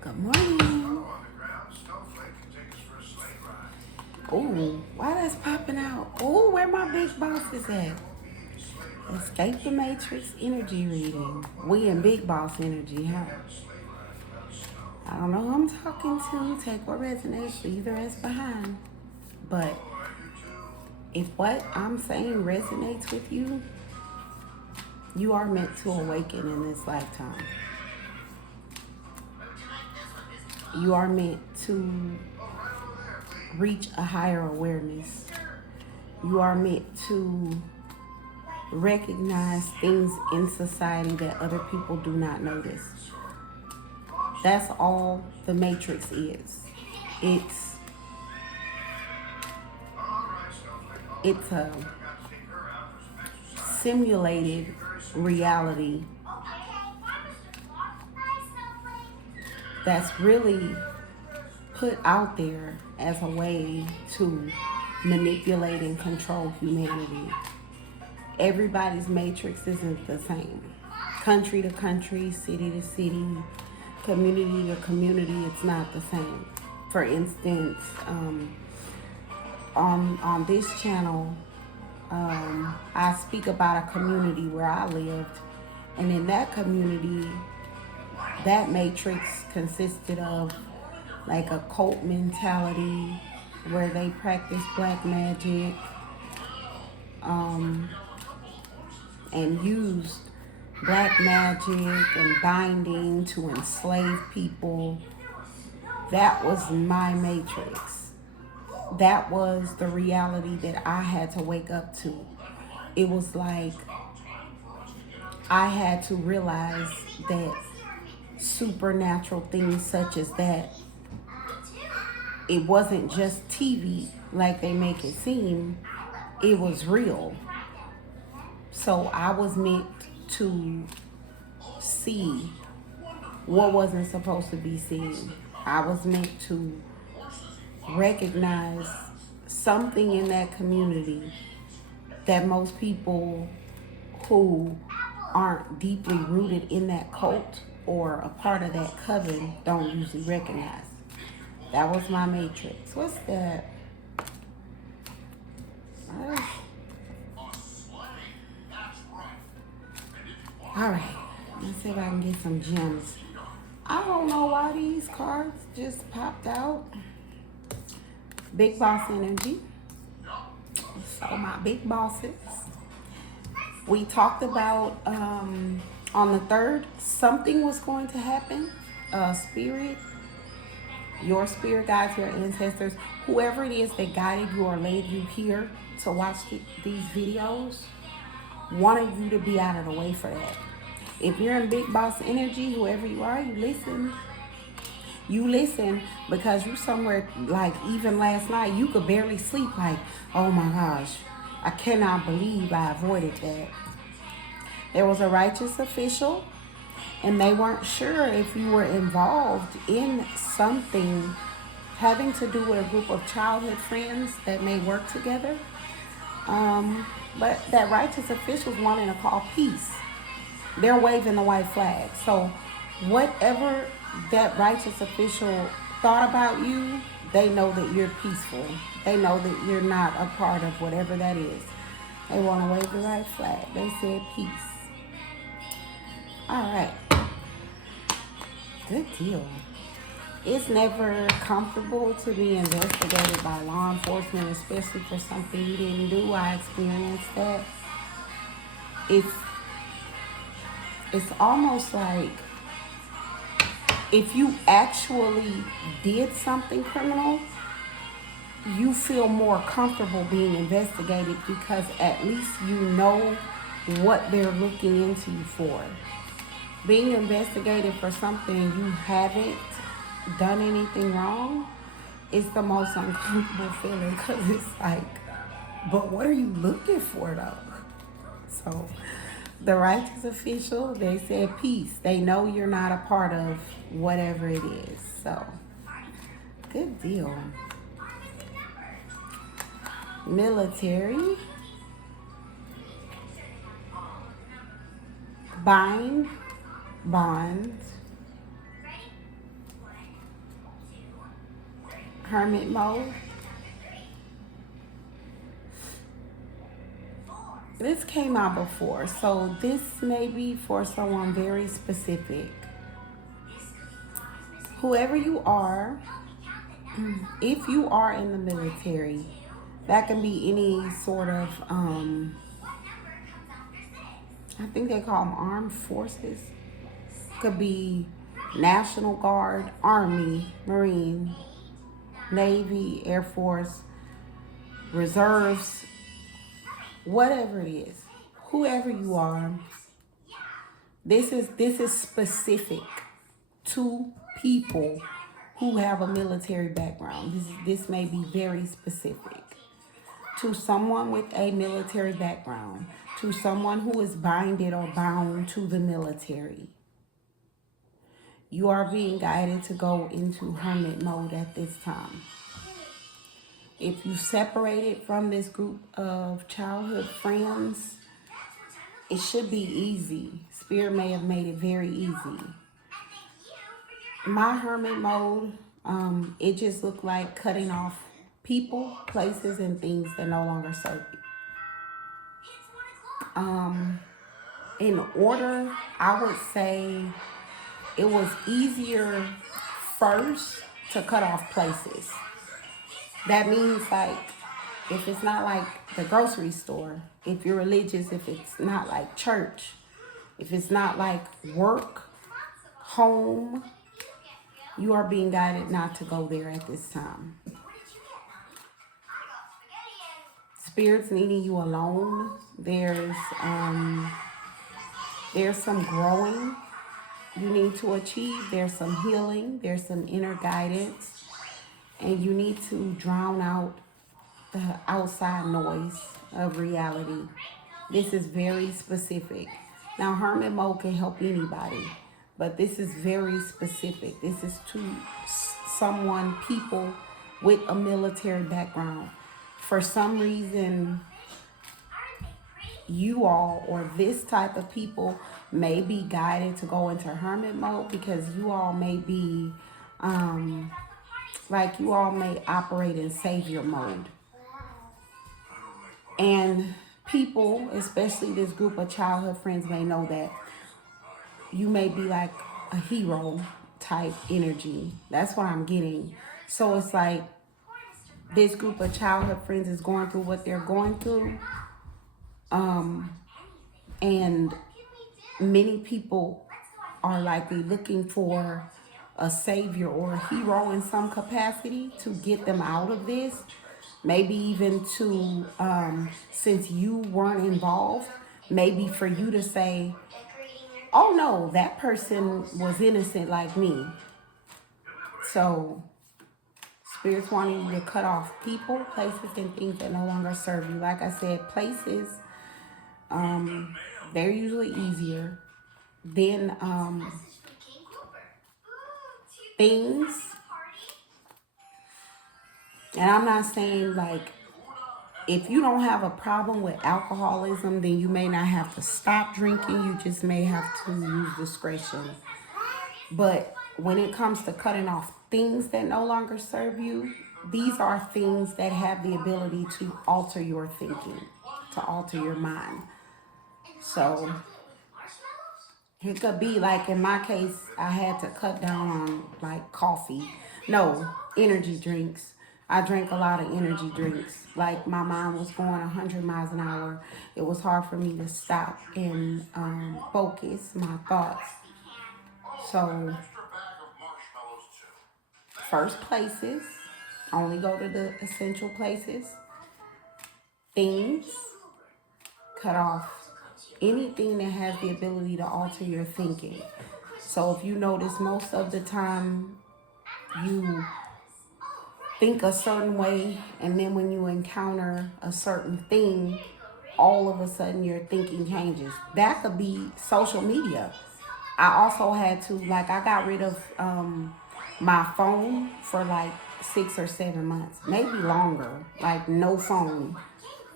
Good morning. Oh, why that's popping out? Oh, where my big boss is at? Escape the Matrix energy reading. We in big boss energy, huh? I don't know who I'm talking to. Take what resonates, leave the rest behind. But if what I'm saying resonates with you, you are meant to awaken in this lifetime. You are meant to reach a higher awareness. You are meant to recognize things in society that other people do not notice. That's all the Matrix is. It's it's a simulated reality that's really put out there as a way to manipulate and control humanity. Everybody's matrix isn't the same. Country to country, city to city, community to community, it's not the same. For instance, on this channel, I speak about a community where I lived, and in that community, that matrix consisted of like a cult mentality where they practice black magic, and used black magic and binding to enslave people. That was my matrix. That was the reality that I had to wake up to. It was like I had to realize that supernatural things such as that, it wasn't just TV like they make it seem, it was real. So I was meant to see what wasn't supposed to be seen. I was meant to recognize something in that community that most people who aren't deeply rooted in that cult or a part of that coven don't usually recognize. That was my matrix. What's that? All right, let's see if I can get some gems. I don't know why these cards just popped out. Big boss energy. So my big bosses. We talked about on the 3rd, something was going to happen. Spirit, your spirit guides, your ancestors, whoever it is that guided you or led you here to watch these videos, wanted you to be out of the way for that. If you're in big boss energy, whoever you are, you listen. You listen because you somewhere, like even last night, you could barely sleep, like, oh my gosh, I cannot believe I avoided that. There was a righteous official, and they weren't sure if you were involved in something having to do with a group of childhood friends that may work together. But that righteous official's wanting to call peace. They're waving the white flag. So whatever that righteous official thought about you, they know that you're peaceful. They know that you're not a part of whatever that is. They want to wave the right flag. They said peace. All right. Good deal. It's never comfortable to be investigated by law enforcement, especially for something you didn't do. I experienced that. It's almost like if you actually did something criminal, you feel more comfortable being investigated because at least you know what they're looking into you for. Being investigated for something you haven't done anything wrong is the most uncomfortable feeling because it's like, but what are you looking for though? So the righteous official, they said peace. They know you're not a part of whatever it is. So good deal. Military. Bind, bond, Hermit mode. This came out before, so this may be for someone very specific. Whoever you are, if you are in the military, that can be any sort of, I think they call them armed forces. Could be National Guard, Army, Marine, Navy, Air Force, Reserves, whatever it is. Whoever you are, this is specific to people who have a military background. This may be very specific to someone with a military background, to someone who is binded or bound to the military. You are being guided to go into hermit mode at this time. If you separated from this group of childhood friends, it should be easy. Spirit may have made it very easy. My hermit mode, it just looked like cutting off people, places, and things that no longer serve you. In order, I would say it was easier first to cut off places. That means, like, if it's not like the grocery store, if you're religious, if it's not like church, if it's not like work, home, you are being guided not to go there at this time. Spirit's needing you alone. There's some growing you need to achieve. There's some healing. There's some inner guidance. And you need to drown out the outside noise of reality. This is very specific. Now, hermit mode can help anybody, but this is very specific. This is to people with a military background. For some reason, you all or this type of people may be guided to go into hermit mode because you all may be, you all may operate in savior mode. And people, especially this group of childhood friends, may know that you may be like a hero type energy. That's what I'm getting. So it's like this group of childhood friends is going through what they're going through. And many people are likely looking for a savior or a hero in some capacity to get them out of this. Maybe even to, since you weren't involved, maybe for you to say, oh no, that person was innocent like me. So Spirit's wanting you to cut off people, places, and things that no longer serve you. Like I said, places, they're usually easier than things. And I'm not saying like if you don't have a problem with alcoholism, then you may not have to stop drinking. You just may have to use discretion. But when it comes to cutting off things that no longer serve you, these are things that have the ability to alter your thinking, to alter your mind. So it could be like in my case, I had to cut down on like coffee. No, energy drinks. I drank a lot of energy drinks. Like my mind was going 100 miles an hour. It was hard for me to stop and focus my thoughts. So first places, only go to the essential places. Things, cut off anything that has the ability to alter your thinking. So if you notice, most of the time you think a certain way, and then when you encounter a certain thing, all of a sudden your thinking changes. That could be social media. I also had to, I got rid of my phone for like 6 or 7 months, maybe longer, like no phone.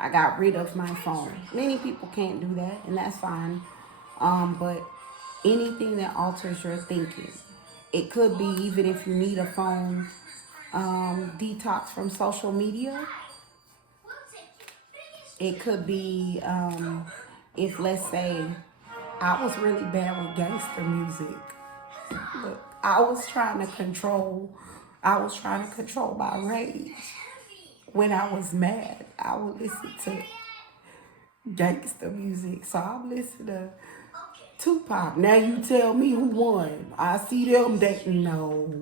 I got rid of my phone. Many people can't do that, and that's fine. But anything that alters your thinking, it could be even if you need a phone Detox from social media. It could be if, let's say, I was really bad with gangster music. Look, I was trying to control my rage. When I was mad, I would listen to gangster music. So I would listen to Tupac. Now you tell me who won. I see them that no.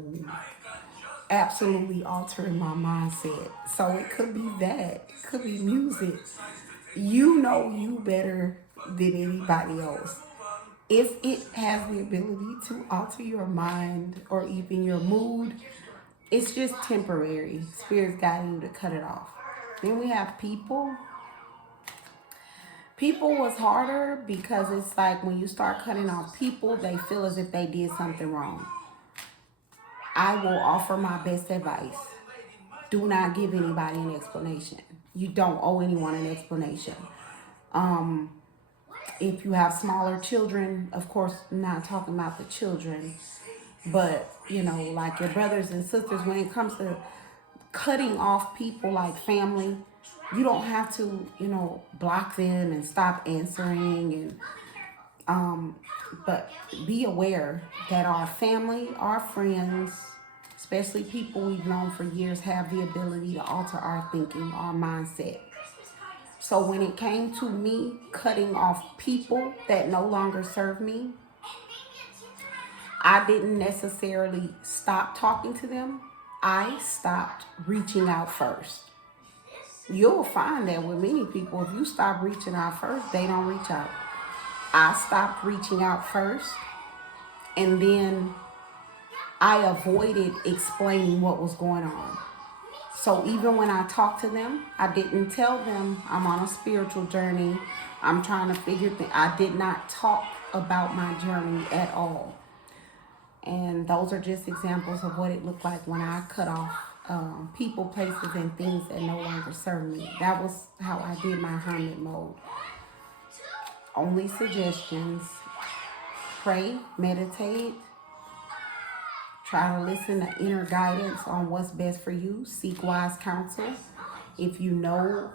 Absolutely altering my mindset. So it could be that. It could be music. You know you better than anybody else. If it has the ability to alter your mind or even your mood, it's just temporary. Spirit's guiding you to cut it off. Then we have people. People was harder because it's like when you start cutting off people, they feel as if they did something wrong. I will offer my best advice. Do not give anybody an explanation. You don't owe anyone an explanation. If you have smaller children, of course, I'm not talking about the children, but like your brothers and sisters, when it comes to cutting off people like family, you don't have to, block them and stop answering but be aware that our family, our friends, especially people we've known for years, have the ability to alter our thinking, our mindset. So when it came to me cutting off people that no longer serve me, I didn't necessarily stop talking to them. I stopped reaching out first. You'll find that with many people, if you stop reaching out first, they don't reach out. I stopped reaching out first, and then I avoided explaining what was going on. So even when I talked to them, I didn't tell them I'm on a spiritual journey. I'm trying to figure things. I did not talk about my journey at all. And those are just examples of what it looked like when I cut off people, places, and things that no longer serve me. That was how I did my hermit mode. Only suggestions: pray, meditate, try to listen to inner guidance on what's best for you, seek wise counsel. If you know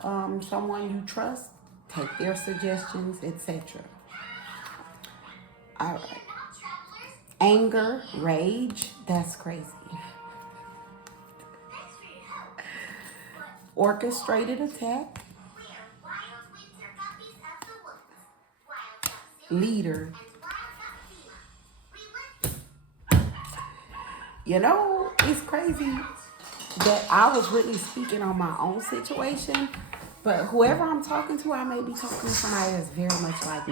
someone you trust, take their suggestions, etc. All right. Anger, rage, that's crazy. Orchestrated attack. Leader. It's crazy that I was really speaking on my own situation, but whoever I'm talking to, I may be talking to somebody that's very much like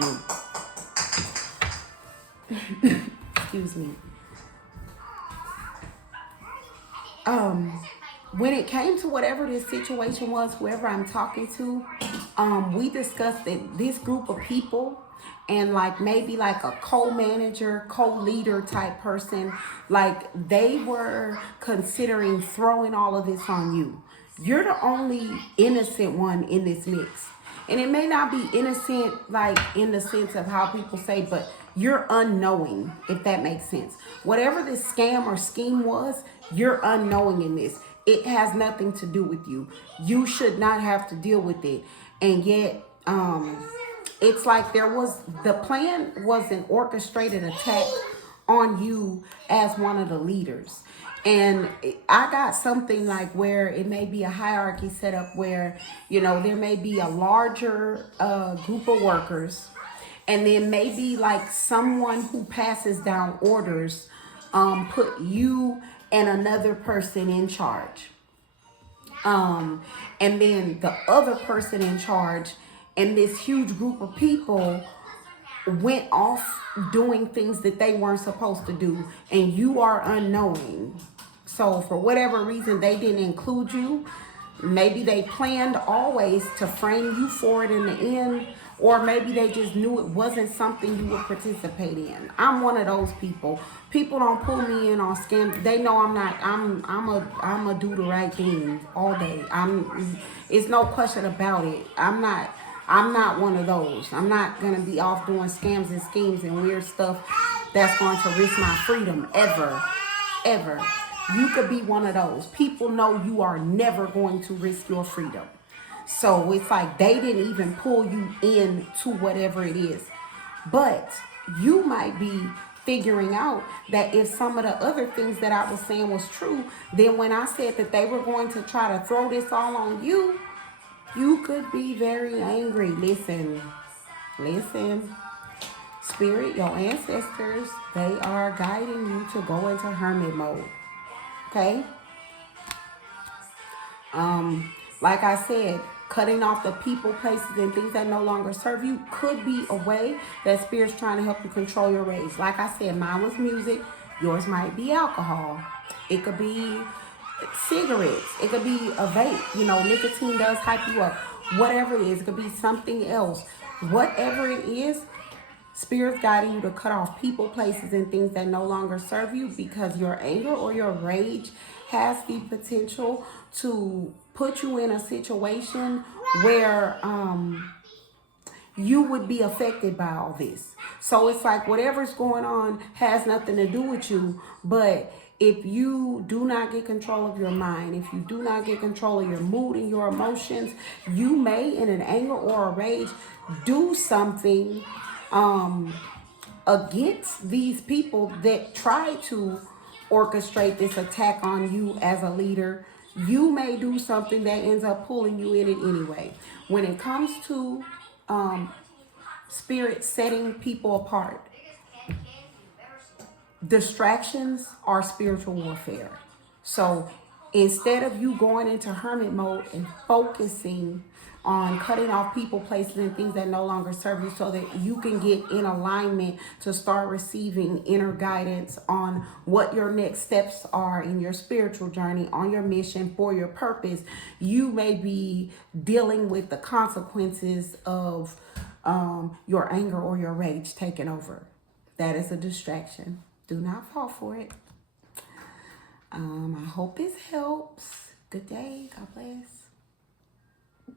me. Excuse me. When it came to whatever this situation was, whoever I'm talking to, we discussed that this group of people and maybe a co-manager, co-leader type person, they were considering throwing all of this on you. You're the only innocent one in this mix. And it may not be innocent in the sense of how people say, but you're unknowing, if that makes sense. Whatever this scam or scheme was, you're unknowing in this. It has nothing to do with you. You should not have to deal with it. And yet, it's like the plan was an orchestrated attack on you as one of the leaders. And I got something where it may be a hierarchy set up where, there may be a larger group of workers. And then maybe someone who passes down orders put you and another person in charge. And then the other person in charge and this huge group of people went off doing things that they weren't supposed to do, and you are unknowing. So for whatever reason, they didn't include you. Maybe they planned always to frame you for it in the end, or maybe they just knew it wasn't something you would participate in. I'm one of those people. People don't pull me in on scams. They know I'm not. I'm a do the right thing all day. It's no question about it. I'm not one of those. I'm not gonna be off doing scams and schemes and weird stuff that's going to risk my freedom ever. You could be one of those. People know you are never going to risk your freedom. So it's like they didn't even pull you into whatever it is. But you might be figuring out that if some of the other things that I was saying was true, then when I said that they were going to try to throw this all on you, you could be very angry. Listen. Spirit, your ancestors, they are guiding you to go into hermit mode. Okay? Like I said, cutting off the people, places, and things that no longer serve you could be a way that Spirit's trying to help you control your rage. Like I said, mine was music. Yours might be alcohol. It could be cigarettes. It could be a vape. You know, nicotine does hype you up. Whatever it is, it could be something else. Whatever it is, Spirit's guiding you to cut off people, places, and things that no longer serve you, because your anger or your rage has the potential to put you in a situation where you would be affected by all this. So it's like whatever's going on has nothing to do with you, but if you do not get control of your mind, if you do not get control of your mood and your emotions, you may, in an anger or a rage, do something against these people that try to orchestrate this attack on you as a leader. You may do something that ends up pulling you in it anyway. When it comes to Spirit setting people apart, distractions are spiritual warfare. So instead of you going into hermit mode and focusing on cutting off people, places, and things that no longer serve you, so that you can get in alignment to start receiving inner guidance on what your next steps are in your spiritual journey, on your mission, for your purpose, you may be dealing with the consequences of your anger or your rage taking over. That is a distraction. Do not fall for it. I hope this helps. Good day. God bless.